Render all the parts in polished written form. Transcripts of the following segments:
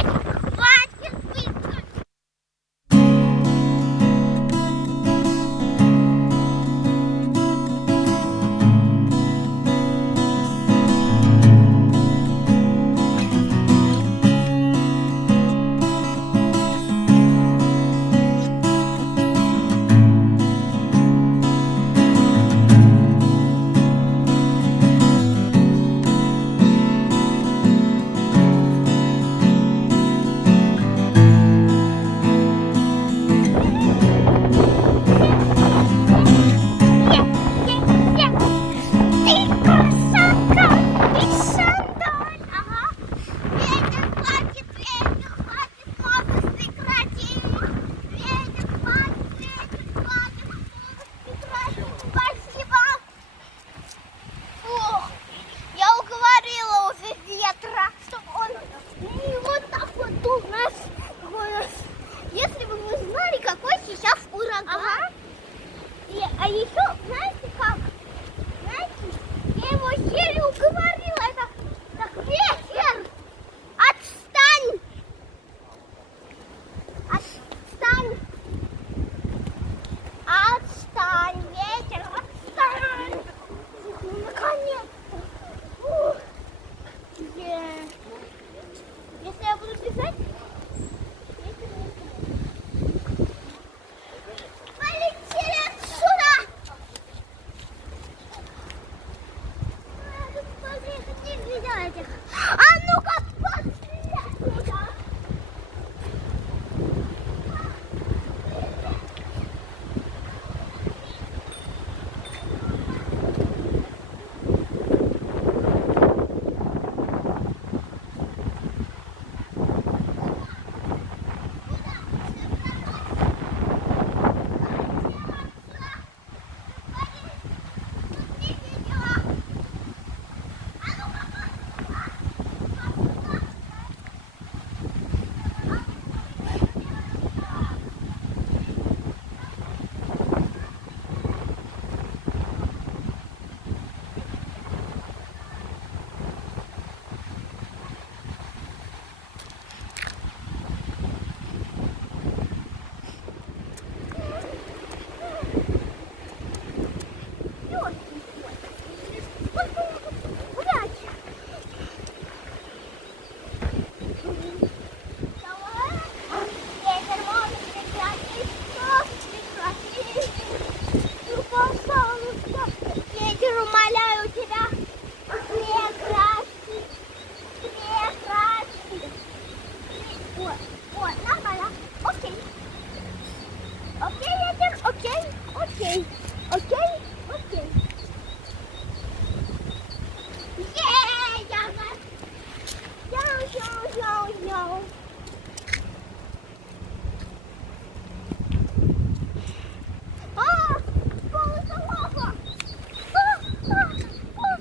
Хватит пикать! Ветра, чтобы он не вот так вот у нас. Если бы вы знали, какой сейчас ураган. Ага. А еще, знаете как? Знаете, я его еле уговорила. Это так, ветер, отстань! Отстань! Отстань, ветер, отстань! Ну, наконец-то! Ух. Если я буду писать, полетели отсюда! Тут не видел этих. А ну-ка, пошли отсюда! Умоляю тебя, прекрати, прекрати. Вот, нормально, окей. Окей, ветер, окей, окей, окей, окей. Яу.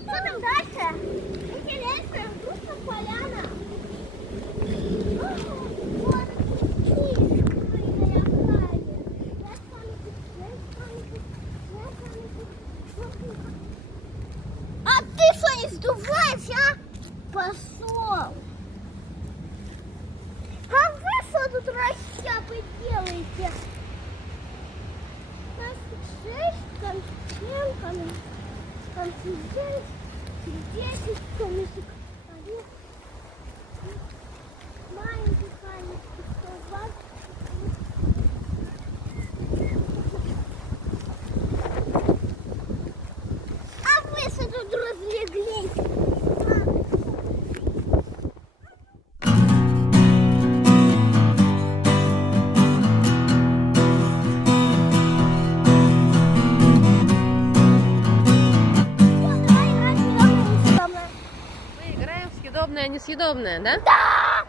Что там дальше? Интересно, вкусно поляна. Вот а ты что не сдуваешь, а? Посол. А вы что тут расщапы делаете? У нас тут 6 конфидент, 10 комнаток, маленький камешек, 120. А вы что тут разлеглись? Съедобное, несъедобное, да? Да!